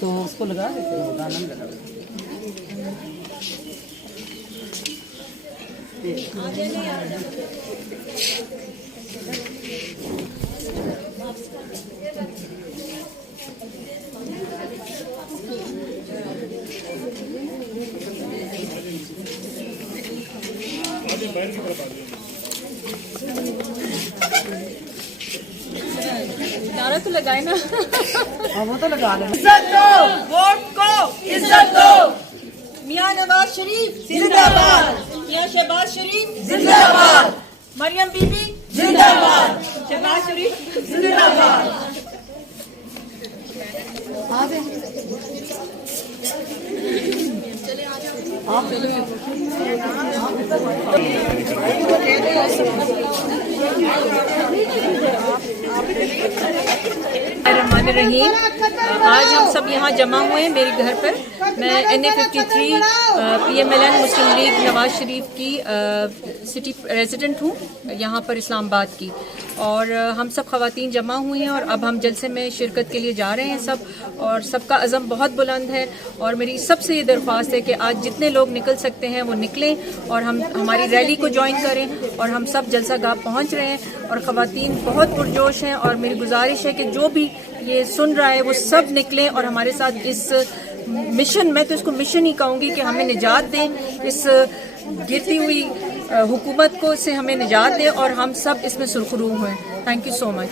तो उसको लगा देते हो, गाना में लगा देते नारा तो लगाए ना। हाँ वो तो लगा लेना। इज्जत दो, वोट को इज्जत दो। मियां नवाज शरीफ जिंदाबाद, मियां शहबाज शरीफ जिंदाबाद, मरियम बीबी जिंदाबाद, शहबाज शरीफ जिंदाबाद। रहीम, आज हम सब यहाँ जमा हुए हैं मेरे घर पर। मैं NA53 PMLN मुस्लिम लीग नवाज शरीफ की सिटी रेजिडेंट हूँ यहाँ पर इस्लामाबाद की, और हम सब ख़वातीन जमा हुई हैं और अब हम जलसे में शिरकत के लिए जा रहे हैं सब, और सबका अज़म बहुत बुलंद है। और मेरी सबसे ये दरख्वास्त है कि आज जितने लोग निकल सकते हैं वो निकलें और हम हमारी रैली को ज्वाइन करें। और हम सब जलसा गाह पहुँच रहे हैं और ख़वातीन बहुत पुरजोश हैं, और मेरी गुजारिश है कि जो भी ये सुन रहा है वो सब निकलें और हमारे साथ इस मिशन, मैं तो इसको मिशन ही कहूँगी, कि हमें निजात दें, इस गिरती हुई हुकूमत को से हमें निजात दें और हम सब इसमें सुरखरू हुए। Thank you so much.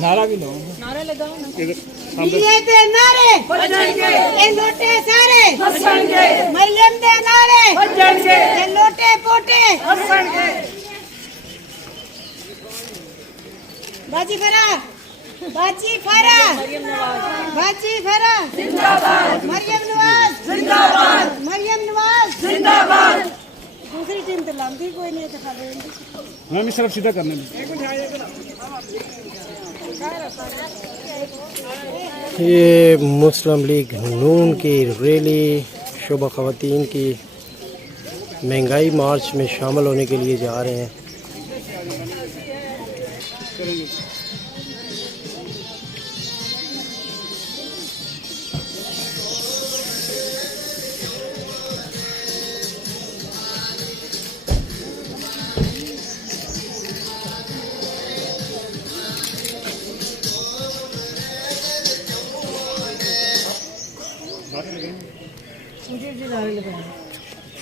नारा भी लो, नारा लगाओ ना। ये दे नारे बजेंगे, ये लोटे सारे हंसेंगे, मरियम दे नारे बजेंगे, ये लोटे पोटे हंसेंगे। बाजी फरा, बाजी फरा, बाजी फरा जिंदाबाद, मरियम नवाज जिंदाबाद, मरियम नवाज जिंदाबाद। दूसरी टीम तो लांदी कोई नहीं दिखा रही। हम इस तरफ सीधा करने में। ये मुस्लिम लीग नून की रैली शोबा ख़वातीन की महंगाई मार्च में शामिल होने के लिए जा रहे हैं।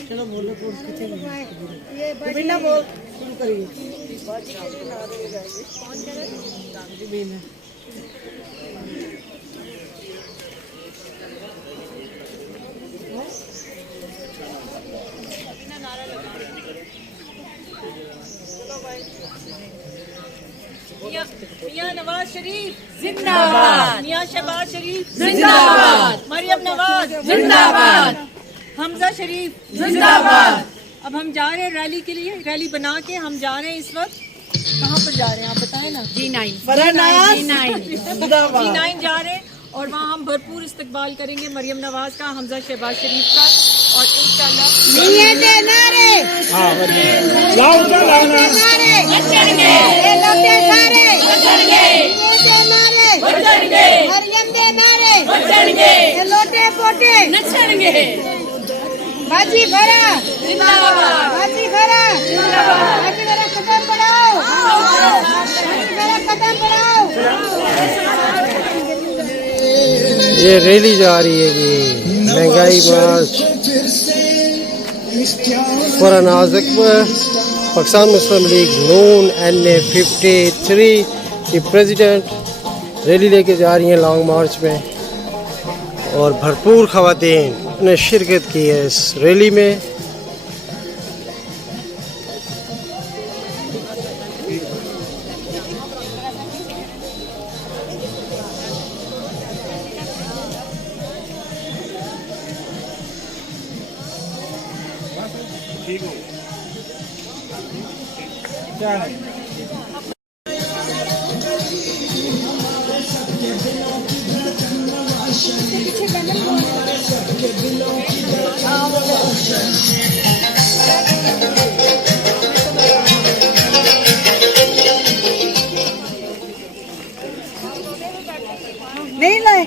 चलो बोलो तो बिना बोल शुरू करिए। मियां नवाज शरीफ जिंदाबाद, मियां शहबाज शरीफ जिंदाबाद, मरियम नवाज जिंदाबाद, हमजा शरीफ जिंदाबाद। अब हम जा रहे हैं रैली के लिए, रैली बना के हम जा रहे हैं। इस वक्त कहाँ पर जा रहे हैं आप बताएं ना? G9 G9 जा रहे हैं, और वहाँ हम भरपूर इस्तकबाल करेंगे मरियम नवाज का, हमजा शहबाज शरीफ का, और इंशाल्लाह ये दे नारे लाओ लाना नारे बजेंगे, ये लोटे सारे बजेंगे, ये दे नारे बजेंगे, मरियम दे नारे बजेंगे, ये लोटे पोटे नचेंगे। बाजी फरा जिंदाबाद, बाजी फरा जिंदाबाद, बाजी मेरा कदम बढ़ाओ, बाजी मेरा कदम बढ़ाओ। ये रैली जा रही है जी, महंगाई मार्च फरहान अकबर, पाकिस्तान मुस्लिम लीग नून NA53 की प्रेसिडेंट रैली लेके जा रही हैं लॉन्ग मार्च में, और भरपूर ख़वातीन ने शिरकत की है इस रैली में। ठीक हो क्या है? नहीं लाए